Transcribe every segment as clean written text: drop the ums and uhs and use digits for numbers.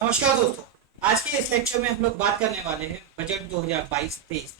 नमस्कार दोस्तों। आज के इस लेक्चर में हम लोग बात करने वाले हैं बजट 2022-23।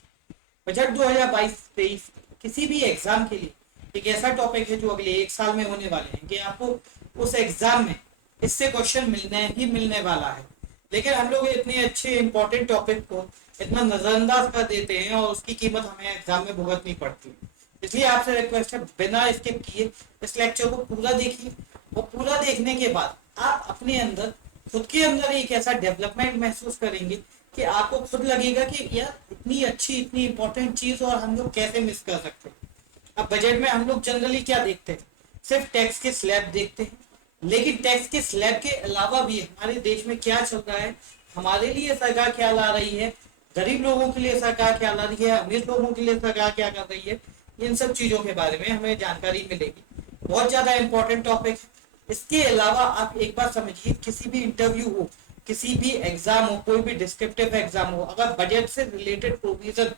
बजट 2022-23 किसी भी एग्जाम के लिए एक ऐसा टॉपिक है जो अगले एक साल में होने वाले हैं कि आपको उस एग्जाम में इससे क्वेश्चन मिलने ही मिलने वाला है। लेकिन हम लोग इतने अच्छे इंपॉर्टेंट टॉपिक को इतना नजरअंदाज कर देते हैं और उसकी कीमत हमें एग्जाम में भुगतनी पड़ती है। इसलिए आपसे रिक्वेस्ट है, बिना स्किप किए इस लेक्चर को पूरा देखिए और पूरा देखने के बाद आप अपने अंदर खुद के अंदर एक ऐसा डेवलपमेंट महसूस करेंगे कि आपको खुद लगेगा कि यार इतनी अच्छी इतनी इंपॉर्टेंट चीज और हम लोग कैसे मिस कर सकते हैं। अब बजट में हम लोग जनरली क्या देखते हैं, सिर्फ टैक्स के स्लैब देखते हैं। लेकिन टैक्स के स्लैब के अलावा भी हमारे देश में क्या चल रहा है, हमारे लिए सरकार क्या ला रही है, गरीब लोगों के लिए सरकार क्या ला रही है, अमीर लोगों के लिए सरकार क्या कर रही है, इन सब चीजों के बारे में हमें जानकारी मिलेगी। बहुत ज्यादा इंपॉर्टेंट टॉपिक है। इसके अलावा आप एक बार समझिए, किसी भी इंटरव्यू हो, किसी भी एग्जाम हो, कोई भी डिस्क्रिप्टिव एग्जाम हो, अगर बजट से रिलेटेड प्रोविजन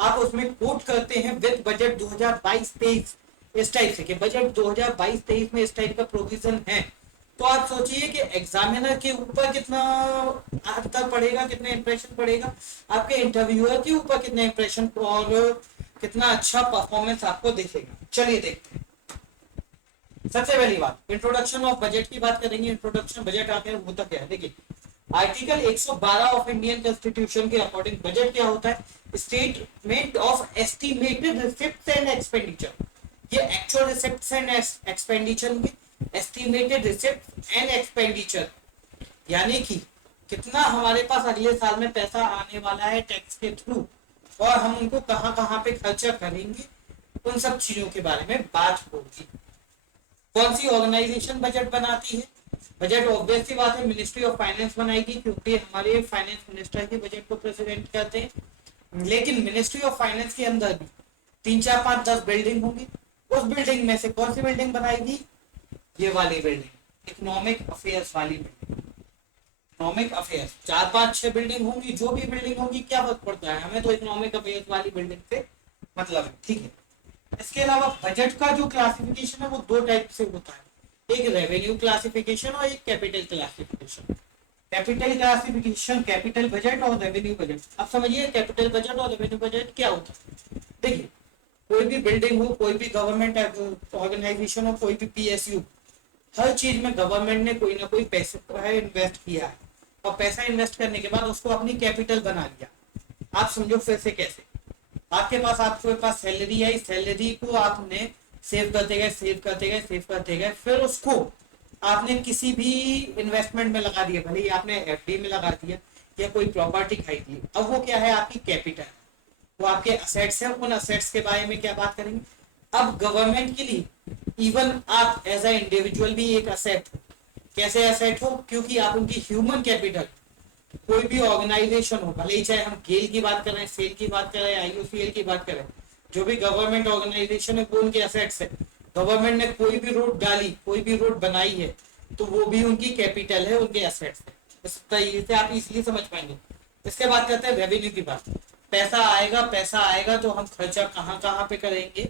आप उसमें कोट करते हैं विद बजट 2022-23 इस टाइप से कि बजट 2022-23 में इस टाइप का प्रोविजन है, तो आप सोचिए कि एग्जामिनर के ऊपर कितना असर पड़ेगा, कितना इंप्रेशन पड़ेगा, आपके इंटरव्यूअर के ऊपर कितना इंप्रेशन और कितना अच्छा परफॉर्मेंस आपको दिखेगा। चलिए देखते हैं। सबसे पहली बात, इंट्रोडक्शन ऑफ बजट की बात करेंगे। इंट्रोडक्शन बजट आखिर होता क्या है, देखिए आर्टिकल 112 ऑफ इंडियन कॉन्स्टिट्यूशन के अकॉर्डिंग बजट क्या होता है, statement of estimated receipts and expenditure. ये एक्चुअल रिसिप्ट्स एंड एक्सपेंडिचर में एस्टिमेटेड रिसिप्ट एंड एक्सपेंडिचर यानी कि कितना हमारे पास अगले साल में पैसा आने वाला है टैक्स के थ्रू और हम उनको कहां कहां पे खर्चा करेंगे, उन सब चीजों के बारे में बात होगी। कौन सी ऑर्गेनाइजेशन बजट बनाती है, बजट ऑब्वियस सी बात है मिनिस्ट्री ऑफ फाइनेंस बनाएगी, क्योंकि हमारे फाइनेंस मिनिस्टर ही बजट को प्रेसिडेंट करते हैं। लेकिन मिनिस्ट्री ऑफ फाइनेंस के अंदर भी 3 4 5 10 बिल्डिंग होंगी। उस बिल्डिंग में से कौन सी बिल्डिंग बनाएगी, ये वाली बिल्डिंग, इकोनॉमिक अफेयर्स वाली बिल्डिंग। इकोनॉमिक अफेयर्स 4 5 6 बिल्डिंग होंगी, जो भी बिल्डिंग होगी क्या फर्क पड़ता है, हमें तो इकोनॉमिक अफेयर्स वाली बिल्डिंग से मतलब है, ठीक है। इसके अलावा बजट का जो क्लासिफिकेशन है वो दो टाइप से होता है, एक रेवेन्यू क्लासिफिकेशन और एक capital classification. Capital classification capital budget और रेवेन्यू बजट। अब समझिए कैपिटल बजट और रेवेन्यू बजट क्या होता है। देखिए कोई भी बिल्डिंग हो, कोई भी गवर्नमेंट ऑर्गेनाइजेशन हो, कोई भी पीएसयू, हर चीज में गवर्नमेंट ने कोई ना कोई पैसा इन्वेस्ट किया है और पैसा इन्वेस्ट करने के बाद उसको अपनी कैपिटल बना लिया। आप समझो फिर से कैसे, आपके पास सैलरी आई, सैलरी को आपने सेव करते गए सेव करते गए सेव करते गए, फिर उसको आपने किसी भी इन्वेस्टमेंट में लगा दिया, भले ही आपने एफडी में लगा दिया या कोई प्रॉपर्टी खरीदी, अब वो क्या है, आपकी कैपिटल, वो आपके असेट्स हैं। उन असेट्स के बारे में क्या बात करेंगे। अब गवर्नमेंट के लिए इवन आप एज ए इंडिविजुअल भी एक असेट हो। कैसे असेट हो, क्योंकि आप उनकी ह्यूमन कैपिटल, कोई भी ऑर्गेनाइजेशन हो, भले ही चाहे हम गेल की बात करें, सेल की बात करें, आईयूसीएल की बात करें, जो भी गवर्नमेंट ऑर्गेनाइजेशन है वो उनके असेट्स है। गवर्नमेंट ने कोई भी रोड डाली, कोई भी रोड बनाई है, तो वो भी उनकी कैपिटल है, उनके असेट्स है। इस तरीके से आप इजीली समझ पाएंगे। इसके बाद करते हैं रेवेन्यू की बात। पैसा आएगा तो हम खर्चा कहाँ कहाँ पे करेंगे,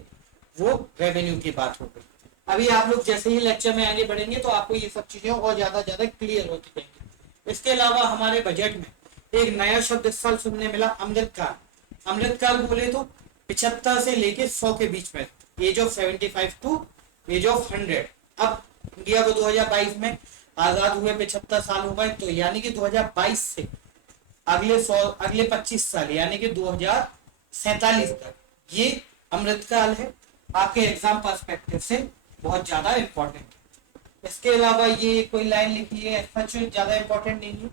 वो रेवेन्यू की बात हो गई। अभी आप लोग जैसे ही लेक्चर में आगे बढ़ेंगे तो आपको ये सब चीजें और ज्यादा ज्यादा क्लियर होती जाएंगी। इसके अलावा हमारे बजट में एक नया शब्द इस साल सुनने मिला, अमृतकाल। अमृतकाल बोले तो 75 से लेके 100 के बीच में, age of 75 to age of 100। अब इंडिया को 2022 में आजाद हुए 75 साल हो गए, तो यानी कि 2022 से अगले 25 साल यानी कि 2047 तक ये अमृतकाल है। आपके एग्जाम पर्सपेक्टिव से बहुत ज्यादा इंपॉर्टेंट है। इसके अलावा ये कोई लाइन लिखी है, सच ज्यादा इंपॉर्टेंट नहीं है।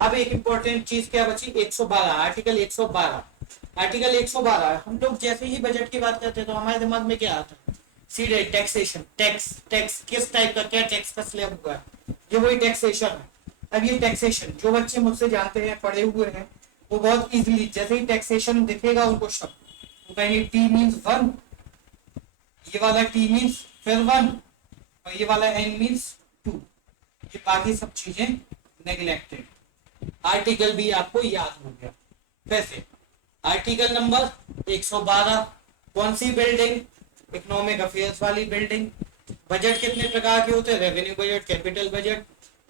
अब एक इंपॉर्टेंट चीज क्या बची, 112, आर्टिकल 112। आर्टिकल 112 हम लोग जैसे ही बजट की बात करते हैं तो हमारे दिमाग में क्या आता है, सीधे टैक्सेशन। टैक्स टैक्स किस टाइप का, क्या टैक्स का स्लैब हुआ है, ये वही टैक्सेशन है। अब ये टैक्सेशन जो बच्चे मुझसे जानते हैं, पढ़े हुए हैं, वो बहुत इजीली जैसे ही टैक्सेशन दिखेगा उनको शब्द, वो कहेंगे टी मीन्स वन, ये वाला टी मीन्स फिर वन, और ये वाला एन मीन्स टू। ये बाकी सब चीजें नेग्लेक्टेड। आर्टिकल भी आपको याद हो गया। वैसे आर्टिकल नंबर 112, कौन सी बिल्डिंग, इकोनॉमिक अफेयर्स वाली बिल्डिंग। बजट कितने प्रकार के होते हैं, रेवेन्यू बजट, कैपिटल बजट,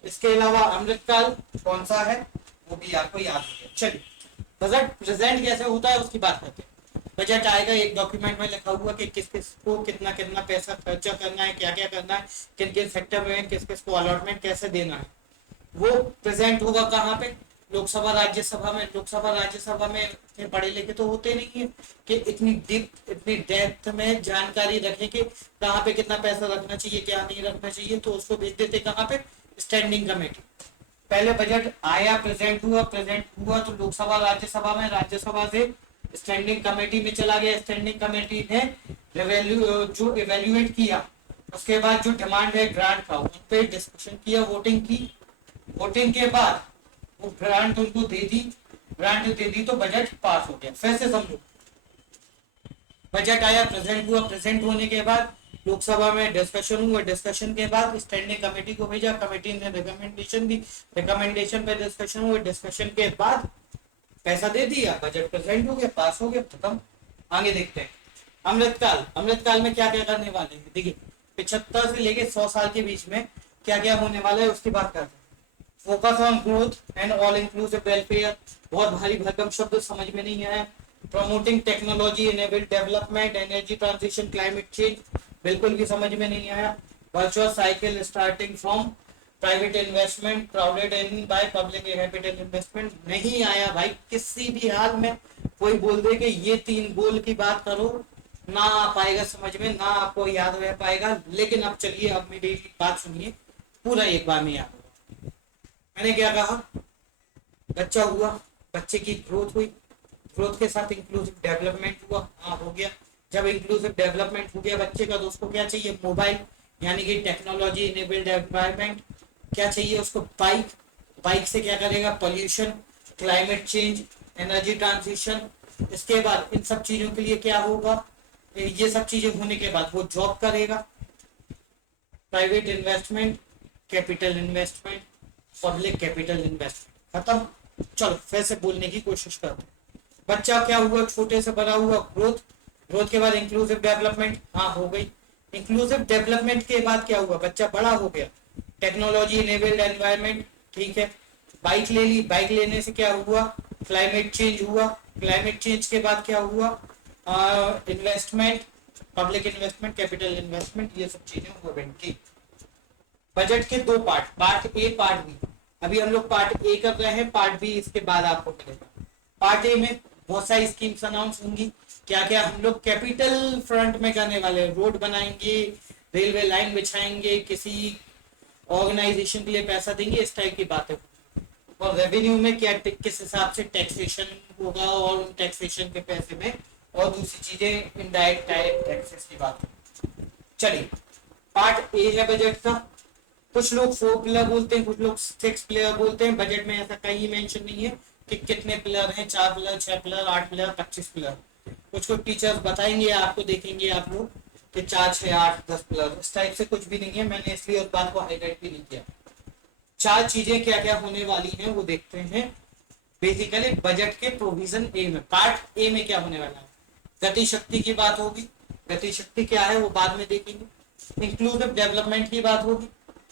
इसके अलावा अमृतकाल कौन सा है वो भी आपको याद हो गया। चलिए बजट प्रेजेंट कैसे होता है उसकी बात करते हैं। बजट आएगा एक डॉक्यूमेंट में लिखा हुआ कि किस किस को कितना कितना पैसा खर्चा करना है, क्या क्या करना है, किन किन सेक्टर में किस किस को अलॉटमेंट कैसे देना है। वो प्रेजेंट होगा कहाँ पे, लोकसभा राज्यसभा में। लोकसभा राज्यसभा में पढ़े लिखे तो होते नहीं है कि इतनी डीप इतनी डेप्थ में जानकारी रखें कि कहाँ पे कितना पैसा रखना चाहिए क्या नहीं रखना चाहिए, तो उसको भेज देते कहाँ पे, स्टैंडिंग कमेटी। पहले बजट आया, प्रेजेंट हुआ तो लोकसभा राज्यसभा में, राज्यसभा से स्टैंडिंग कमेटी में चला गया। स्टैंडिंग कमेटी ने जो इवेल्युएट किया, उसके बाद जो डिमांड है ग्रांट का उन पे डिस्कशन किया, वोटिंग की। वोटिंग के बाद वो ग्रांट उनको दे दी, ग्रांट दे दी तो बजट पास हो गया। फिर से समझो, बजट आया, प्रेजेंट हुआ, प्रेजेंट होने के बाद लोकसभा में डिस्कशन हुआ, डिस्कशन के बाद स्टैंडिंग कमेटी को भेजा, कमेटी ने रिकमेंडेशन दी, रिकमेंडेशन पे डिस्कशन हुआ, डिस्कशन के बाद पैसा दे दिया, बजट प्रेजेंट हो गया, पास हो गया, खत्म। आगे देखते हैं अमृतकाल। अमृतकाल में क्या क्या करने वाले हैं, देखिए 75 से लेके 100 साल के बीच में क्या क्या होने वाला है उसकी बात करते हैं। Focus on growth and all inclusive welfare, बहुत भारी भरकम शब्द समझ में नहीं आया। Promoting technology enabled development, energy transition, climate change, बिल्कुल भी समझ में नहीं आया। Virtual cycle starting from private investment crowded in by public capital investment, नहीं आया भाई। किसी भी हाल में कोई बोल दे कि ये 3 गोल की बात करो, ना आ पाएगा समझ में, ना आपको याद रह पाएगा। लेकिन अब चलिए, अब मेरी बात सुनिए पूरा एक बार में याद होगा। मैंने क्या कहा, बच्चा हुआ, बच्चे की ग्रोथ हुई, ग्रोथ के साथ इंक्लूसिव डेवलपमेंट हुआ, हाँ हो गया। जब इंक्लूसिव डेवलपमेंट हो गया बच्चे का, तो उसको क्या चाहिए, मोबाइल, यानी कि टेक्नोलॉजी इनेबल्ड एनवायरमेंट। क्या चाहिए उसको, बाइक, बाइक से क्या करेगा, pollution, climate change, energy transition. इसके बाद इन सब चीजों के लिए क्या होगा, ये सब चीजें होने के बाद वो जॉब करेगा, private investment, capital investment, public capital investment, खत्म। चलो फिर से बोलने की कोशिश करते हैं। बच्चा क्या हुआ, छोटे से बड़ा हुआ, ग्रोथ, ग्रोथ के बाद इंक्लूसिव डेवलपमेंट, हाँ हो गई। इंक्लूसिव डेवलपमेंट के बाद क्या हुआ, बच्चा बड़ा हो गया, टेक्नोलॉजी इनेबल्ड एनवायरमेंट, ठीक है। बाइक ले ली, बाइक लेने से क्या हुआ, क्लाइमेट चेंज हुआ, क्लाइमेट चेंज के बाद क्या हुआ, investment, public investment, capital investment, ये सब चीजें गवर्नमेंट की। बजट के 2 part, part A part B. अभी हम लोग पार्ट ए कर रहे हैं, पार्ट बी इसके बाद आपको मिलेगा। पार्ट ए में बहुत सारी स्कीम्स अनाउंस होंगी, क्या क्या हम लोग कैपिटल फ्रंट में करने वाले हैं, रोड बनाएंगे, रेलवे लाइन बिछाएंगे, किसी ऑर्गेनाइजेशन के लिए पैसा देंगे, इस टाइप की बातें। और रेवेन्यू में क्या किस हिसाब से टैक्सेशन होगा, और उन टैक्सेशन के पैसे में और दूसरी चीजें इनडायरेक्ट टैक्सेस की बात। चलिए पार्ट ए है बजट का। कुछ लोग 4 पिलर बोलते हैं, कुछ लोग 6 पिलर बोलते हैं। बजट में ऐसा कहीं मेंशन नहीं है कि कितने पिलर हैं, 4 पिलर, 6 पिलर, 8 पिलर, 25 पिलर। कुछ कुछ टीचर्स बताएंगे आपको, देखेंगे आप लोग कि 4, 6, 8, 10 पिलर, इस टाइप से कुछ भी नहीं है। मैंने इसलिए उस बात को हाईलाइट भी नहीं किया। 4 चीजें क्या क्या होने वाली हैं वो देखते हैं। बेसिकली बजट के प्रोविजन ए में, पार्ट ए में क्या होने वाला है, गति शक्ति की बात होगी। गति शक्ति क्या है वो बाद में देखेंगे। इंक्लूसिव डेवलपमेंट की बात होगी,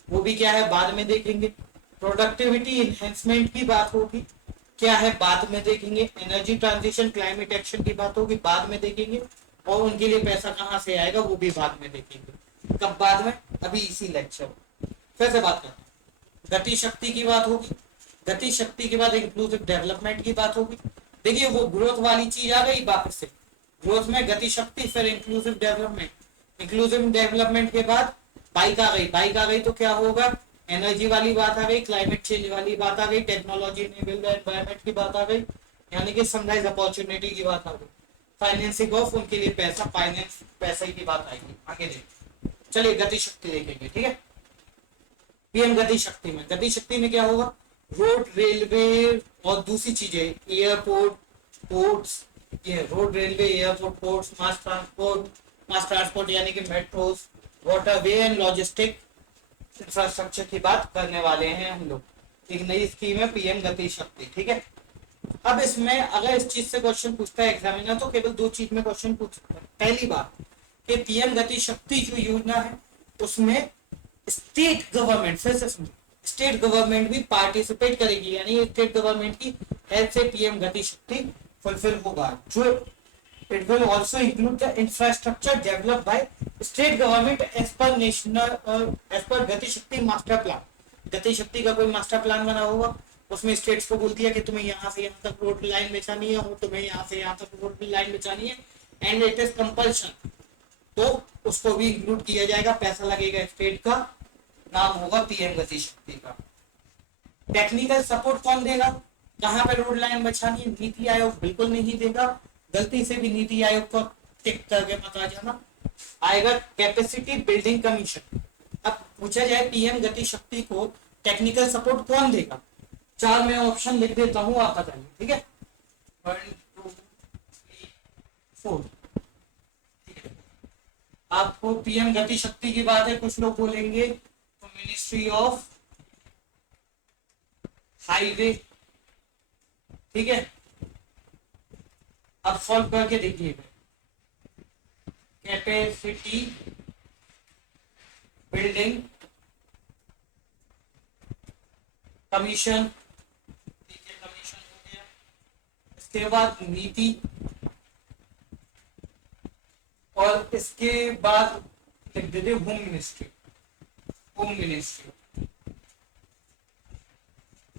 वो भी क्या है बाद में देखेंगे। प्रोडक्टिविटी इनहेंसमेंट की बात होगी, क्या है बाद में देखेंगे। एनर्जी ट्रांजिशन, क्लाइमेट एक्शन की बात होगी, बाद में देखेंगे। और उनके लिए पैसा कहाँ से आएगा वो भी बाद में देखेंगे। कब बाद में, अभी इसी लेक्चर फिर से बात करते हैं। गति शक्ति की बात होगी, गति शक्ति के बाद इंक्लूसिव डेवलपमेंट की बात होगी। देखिए वो ग्रोथ वाली चीज आ गई वापस से, ग्रोथ में गति शक्ति, फिर इंक्लूसिव डेवलपमेंट। इंक्लूसिव डेवलपमेंट के बाद बाइक आ गई, बाइक आ गई तो क्या होगा, एनर्जी वाली बात आ गई, क्लाइमेट चेंज वाली बात आ गई, टेक्नोलॉजी इनेबल्ड एनवायरनमेंट की बात आ गई, यानी कि सनराइज अपॉर्चुनिटी की बात आ गई। फाइनेंसिंग ऑफ, उनके लिए पैसा, फाइनेंस पैसे की बात आएगी। आगे देखिए, चलिए गति शक्ति देखेंगे, ठीक है। पीएम गति शक्ति में, गति शक्ति में क्या होगा, रोड, रेलवे और दूसरी चीजें, एयरपोर्ट, पोर्ट्स, ये road, railway, airport, ports, mass transport यानी कि metros, waterway and logistic infrastructure की बात करने वाले हैं हम लोग। एक नई स्कीम है पीएम गति शक्ति, ठीक है। अब इसमें अगर इस चीज से क्वेश्चन पूछता है एग्जामिनर, तो केवल 2 चीज में क्वेश्चन पूछ सकता है। पहली बात कि पीएम गति शक्ति जो योजना है उसमें स्टेट गवर्नमेंट, फिर से समझो, स्टेट गवर्नमेंट भी पार्टिसिपेट करेगी, यानी स्टेट गवर्नमेंट की हेल्प से पीएम गति शक्ति फुलफिल होगा। जो it will also include the infrastructure developed by state government as per national as per गति शक्ति मास्टर प्लान। गति शक्ति का कोई मास्टर प्लान बना होगा, उसमें स्टेट्स को बोलती है कि तुम्हें यहाँ से यहाँ तक रोड लाइन बिछानी है, तुम्हें यहाँ से यहाँ तक रोड लाइन बिछानी है, एंड इट इज कंपल्शन, तो उसको भी इंक्लूड किया जाएगा, पैसा लगेगा स्टेट का, नाम होगा पीएम गति शक्ति का। टेक्निकल सपोर्ट कौन देगा, कहाँ पे रोड लाइन बिछानी है, नीति आयोग बिल्कुल नहीं देगा, गलती से भी नीति आयोग को टिक करके बता जाना, आएगा कैपेसिटी बिल्डिंग कमीशन। अब पूछा जाए पीएम गति शक्ति को टेक्निकल सपोर्ट कौन देगा, 4 में ऑप्शन लिख देता हूं, आप बताइए, ठीक है। 1 2 3 4, आपको पीएम गति शक्ति की बात है, कुछ लोग बोलेंगे तो मिनिस्ट्री ऑफ हाईवे, ठीक है। अब सॉल्व करके देखिएगा, कैपेसिटी बिल्डिंग कमीशन, ठीक है, कमीशन हो गया। इसके बाद नीति, और इसके बाद लिख देते होम मिनिस्ट्री, होम मिनिस्ट्री।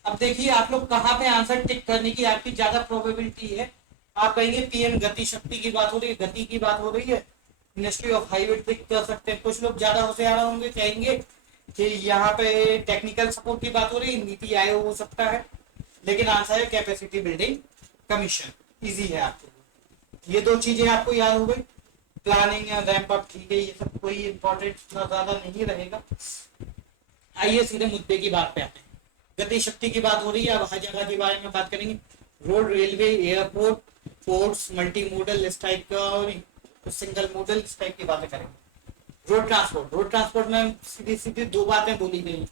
अब देखिए आप लोग कहाँ पे आंसर टिक करने की आपकी ज्यादा प्रोबेबिलिटी है। आप कहेंगे पीएम गति शक्ति की बात हो रही है, गति की बात हो रही है, मिनिस्ट्री ऑफ हाईवे टिक कर सकते हैं। कुछ लोग ज्यादा होशियार होंगे, कहेंगे कि यहाँ पे टेक्निकल सपोर्ट की बात हो रही है, नीति आयोग हो सकता है, लेकिन आंसर है कैपेसिटी बिल्डिंग कमीशन। इजी है आपके, ये 2 चीजें आपको याद हो गई, प्लानिंग या रैंप अप, ठीक है, ये सब कोई इंपॉर्टेंट ज्यादा नहीं रहेगा। आइए सीधे मुद्दे की बात पे आते हैं। गति शक्ति की बात हो रही है, अब हर जगह के बारे में बात करेंगे, road, railway, airport, ports, multi modal इस टाइप का, और सिंगल मॉडल इस टाइप की बातें करेंगे। रोड ट्रांसपोर्ट, रोड ट्रांसपोर्ट में सीधी सीधी 2 बातें बोली गई।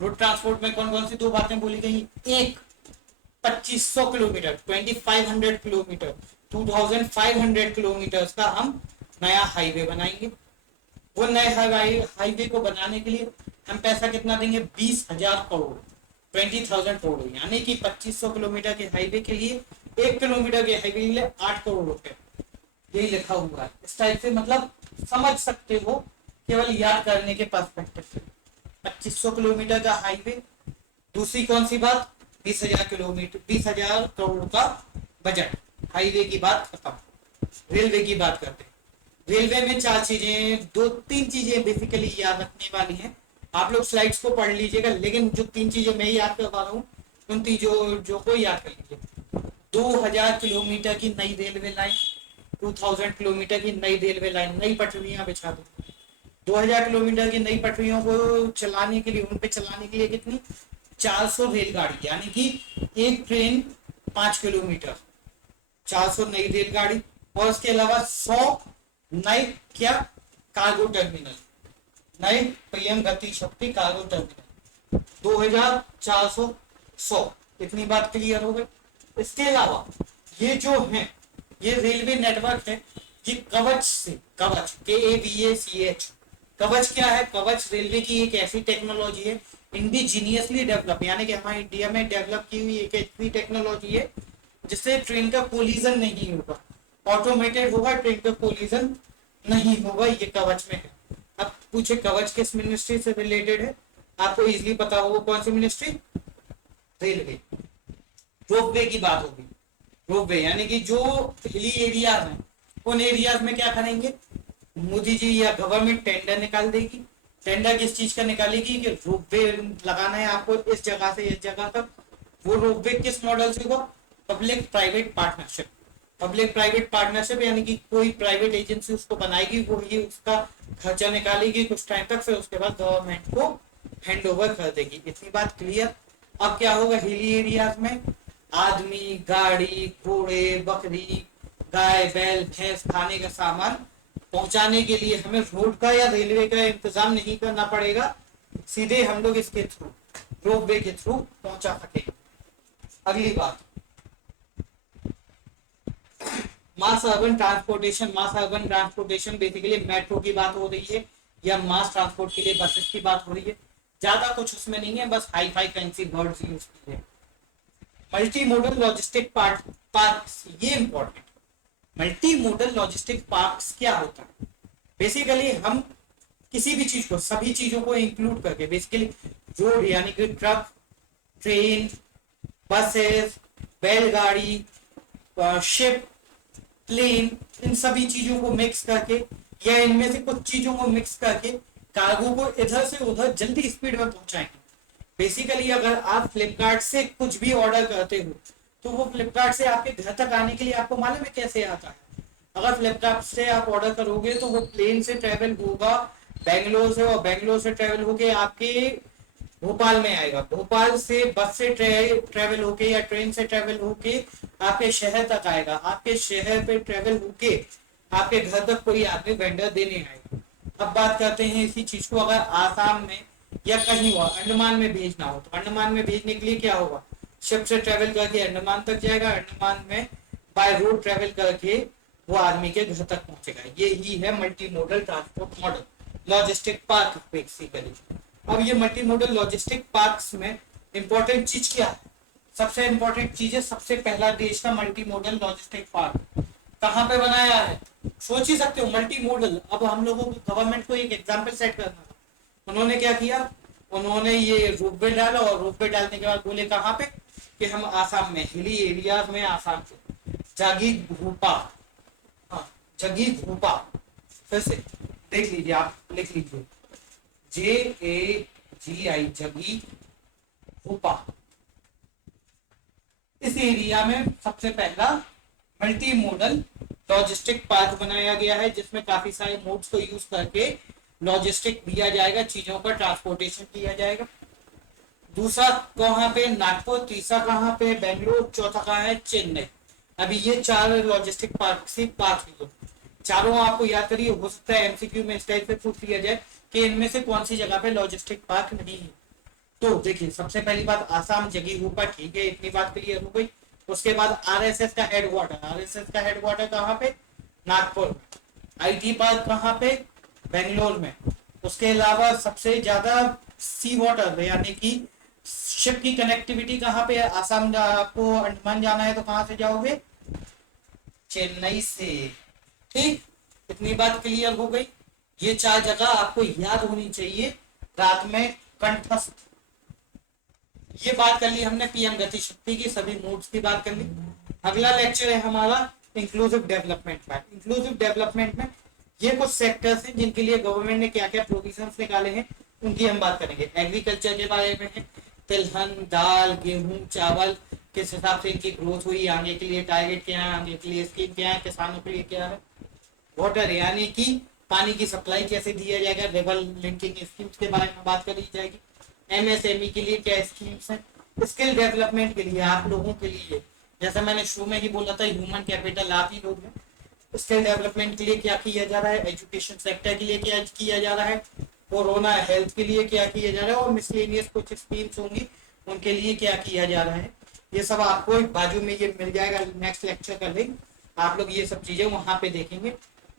रोड ट्रांसपोर्ट में कौन कौन सी 2 बातें बोली गई, एक 2500 किलोमीटर, 2500 किलोमीटर, 2500 किलोमीटर का हम नया हाईवे बनाएंगे। वो नए हाईवे को बनाने के लिए हम पैसा कितना देंगे, 20,000 करोड़, 20,000 करोड़, यानी कि 2500 किलोमीटर के हाईवे के लिए, 1 किलोमीटर के हाईवे के लिए 8 करोड़ रुपए, यही लिखा हुआ है। इस टाइप से मतलब समझ सकते हो, केवल याद करने के पर्सपेक्टिव से। 2500 किलोमीटर का हाईवे। दूसरी कौन सी बात, 20,000 किलोमीटर, 20,000 करोड़ का बजट, हाईवे की बात खत्म। रेलवे की बात करते हैं। रेलवे में 4 चीजें, 2-3 चीजें बेसिकली याद रखने वाली हैं। आप लोग स्लाइड्स को पढ़ लीजिएगा, लेकिन जो 3 चीजें मैं याद करवा रहा हूँ उन चीजों को याद कर लीजिए। 2000 किलोमीटर की नई रेलवे लाइन, 2000 किलोमीटर की नई रेलवे लाइन, नई पटरियां बिछा दो। 2000 किलोमीटर की नई पटरियों को चलाने के लिए, उन पे चलाने के लिए कितनी, 400 रेलगाड़ी, यानी कि एक ट्रेन 5 किलोमीटर, 400 नई रेलगाड़ी, और उसके अलावा 100 नए क्या, कार्गो टर्मिनल, नए पीएम गति शक्ति कार्गो टर्मिनल, 2400, इतनी बात क्लियर हो गई। इसके अलावा ये जो है, ये रेलवे नेटवर्क है, ये कवच से, कवच KAVACH, कवच क्या है, कवच रेलवे की एक ऐसी टेक्नोलॉजी है, इंडिजीनियसली डेवलप, यानी कि हमारे इंडिया में डेवलप की हुई एक ऐसी टेक्नोलॉजी है जिससे ट्रेन का कोलिजन नहीं होगा, ऑटोमेटेड होगा, ट्रेन का कोलिजन नहीं होगा, ये कवच में है। अब पूछे कवच किस मिनिस्ट्री से रिलेटेड है, आपको इजीली पता होगा, कौन सी मिनिस्ट्री, रेलवे। रोपवे की बात होगी, रोपवे यानी कि जो हिली एरियाज हैं, उन एरियाज में क्या करेंगे, मोदी जी या गवर्नमेंट टेंडर निकाल देगी। टेंडर किस चीज का निकालेगी, कि रोपवे लगाना है आपको इस जगह से इस जगह तक। वो रोपवे किस मॉडल से होगा, public private partnership, public private partnership, यानी कि कोई प्राइवेट एजेंसी उसको बनाएगी, वो ही उसका खर्चा निकालेगी कुछ टाइम तक, फिर उसके बाद गवर्नमेंट को हैंड ओवर कर देगी। इतनी बात क्लियर। अब क्या होगा, हिली एरियाज में आदमी, गाड़ी, घोड़े, बकरी, गाय, बैल, भैंस, खाने का सामान पहुंचाने के लिए हमें रोड का या रेलवे का इंतजाम नहीं करना पड़ेगा, सीधे हम लोग इसके थ्रू, रोपवे के थ्रू पहुंचा सकेंगे। अगली बात, मास अर्बन ट्रांसपोर्टेशन। मास अर्बन ट्रांसपोर्टेशन बेसिकली मेट्रो की बात हो रही है, या मास ट्रांसपोर्ट के लिए बसेस की बात हो रही है। ज्यादा कुछ उसमें नहीं है, बस hi fi fancy words use किए हैं। मल्टी मॉडल लॉजिस्टिक पार्क्स, ये important. Multi modal logistic parks क्या होता है? बेसिकली हम किसी भी चीज को, सभी चीजों को इंक्लूड करके, बेसिकली रोड यानी कि ट्रक, ट्रेन, बसेस, बैलगाड़ी, शिप, प्लेन, इन सभी चीजों को मिक्स करके या इनमें से कुछ चीजों को मिक्स करके कार्गो को इधर से उधर जल्दी स्पीड में पहुंचाएंगे। बेसिकली अगर आप फ्लिपकार्ट से कुछ भी ऑर्डर करते हो तो वो फ्लिपकार्ट से आपके घर तक आने के लिए आपको मालूम है कैसे आता है? अगर फ्लिपकार्ट से आप ऑर्डर करोगे तो वो प्लेन से ट्रेवल होगा बेंगलोर से, और बेंगलोर से ट्रेवल होके आपके भोपाल में आएगा, भोपाल से बस से ट्रेवल होके या ट्रेन से ट्रेवल होके आपके शहर तक आएगा, आपके शहर पे ट्रेवल होके आपके घर तक कोई आदमी वेंडर देने आएगा। अब बात करते हैं इसी चीज को अगर आसाम में या कहीं और अंडमान में भेजना हो, तो अंडमान में भेजने के लिए क्या होगा? शिप से ट्रेवल करके अंडमान तक जाएगा, अंडमान में बाय रोड ट्रेवल करके वो आदमी के घर तक पहुंचेगा। ये ही है multi modal transport model, logistic park basically. अब ये मल्टी मॉडल लॉजिस्टिक पार्क्स में इंपॉर्टेंट चीज क्या है? सबसे इंपॉर्टेंट चीज है, सबसे पहला देश का मल्टी मॉडल लॉजिस्टिक पार्क कहाँ पे बनाया है? सोच ही सकते हो, मल्टी मॉडल। अब हम लोगों को, गवर्नमेंट को एक एग्जाम्पल सेट करना था, उन्होंने क्या किया? उन्होंने ये रोपवे डाला, और रोपवे डालने के बाद बोले कहाँ पे कि हम आसाम में, हिली एरियाज में, आसाम के जागी घोपा, हाँ जगी घोपा, फिर से देख लीजिए, आप लिख लीजिए JAGI, जगी घोपा। इस एरिया में सबसे पहला मल्टी मॉडल लॉजिस्टिक पार्क बनाया गया है, जिसमें काफी सारे मोड्स को यूज करके लॉजिस्टिक दिया जाएगा, चीजों का ट्रांसपोर्टेशन किया जाएगा। दूसरा कहाँ पे? नागपुर। तीसरा कहाँ पे? बेंगलुरु। चौथा कहाँ है? चेन्नई। अभी ये 4 लॉजिस्टिक पार्क से बात हुई, चारों आपको याद करिए। हो सकता है एमसीक्यू में इस टाइप से पूछ लिया जाए कि इनमें से कौन सी जगह पे लॉजिस्टिक पार्क नहीं है। तो देखिए, सबसे पहली बात आसाम जगी हुपा, ठीक है, इतनी बात क्लियर हो गई। उसके बाद आरएसएस का हेडक्वार्टर, आरएसएस का हेडक्वार्टर कहाँ पे? नागपुर। आईटी पार्क कहाँ पे? बेंगलोर में। उसके अलावा सबसे ज्यादा सी वाटर यानी कि शिप की कनेक्टिविटी कहाँ पे है? आसाम आपको अंडमान जाना है तो कहाँ से जाओगे? चेन्नई से। ठीक, इतनी बात क्लियर हो गई। ये 4 जगह आपको याद होनी चाहिए, रात में कंठस्थ। ये बात कर ली हमने पीएम गति शक्ति की, सभी मोड्स की बात कर ली। अगला लेक्चर है हमारा इंक्लूसिव डेवलपमेंट का। इंक्लूसिव डेवलपमेंट में ये कुछ सेक्टर्स हैं जिनके लिए गवर्नमेंट ने क्या क्या प्रोविजंस निकाले हैं, उनकी हम बात करेंगे। एग्रीकल्चर के बारे में है, तिलहन, दाल, गेहूं, चावल, किस हिसाब से इनकी ग्रोथ हुई, आगे के लिए टारगेट क्या है, आगे के लिए स्कीम क्या है, किसानों के लिए क्या है। वाटर यानी कि पानी की सप्लाई कैसे दिया जाएगा, रिवर लिंकिंग स्कीम्स के बारे में बात करी जाएगी। एमएसएमई के लिए क्या स्कीम्स हैं। स्किल डेवलपमेंट के लिए आप लोगों के लिए, जैसा मैंने शुरू में ही बोला था, ह्यूमन कैपिटल आप ही लोग हैं। स्किल डेवलपमेंट के लिए क्या किया जा रहा है, एजुकेशन सेक्टर के लिए क्या किया जा रहा है, कोरोना हेल्थ के लिए क्या किया जा रहा है, और मिसलेनियस कुछ स्कीम्स होंगी उनके लिए क्या किया जा रहा है। ये सब आपको बाजू में ये मिल जाएगा, नेक्स्ट लेक्चर का लिंक। आप लोग ये सब चीजें वहां पे देखेंगे।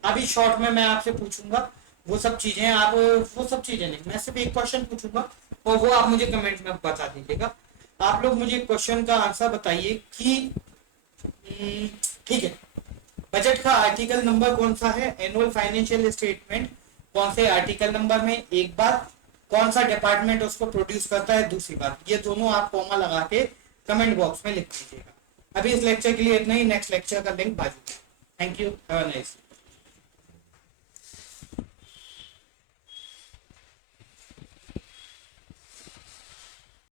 अभी शॉर्ट में मैं आपसे पूछूंगा वो सब चीजें, आप वो सब चीजें नहीं, मैं सिर्फ एक क्वेश्चन पूछूंगा और वो आप मुझे कमेंट में बता दीजिएगा। आप लोग मुझे क्वेश्चन का आंसर बताइए कि ठीक है, बजट का आर्टिकल नंबर कौन सा है, एनुअल फाइनेंशियल स्टेटमेंट कौन से आर्टिकल नंबर में, एक बात, कौन सा डिपार्टमेंट उसको प्रोड्यूस करता है, दूसरी बात। ये दोनों आप कॉमा लगा के कमेंट बॉक्स में लिख दीजिएगा। अभी इस लेक्चर के लिए इतना ही, नेक्स्ट लेक्चर का लिंक बाजू। Thank you, have a nice day.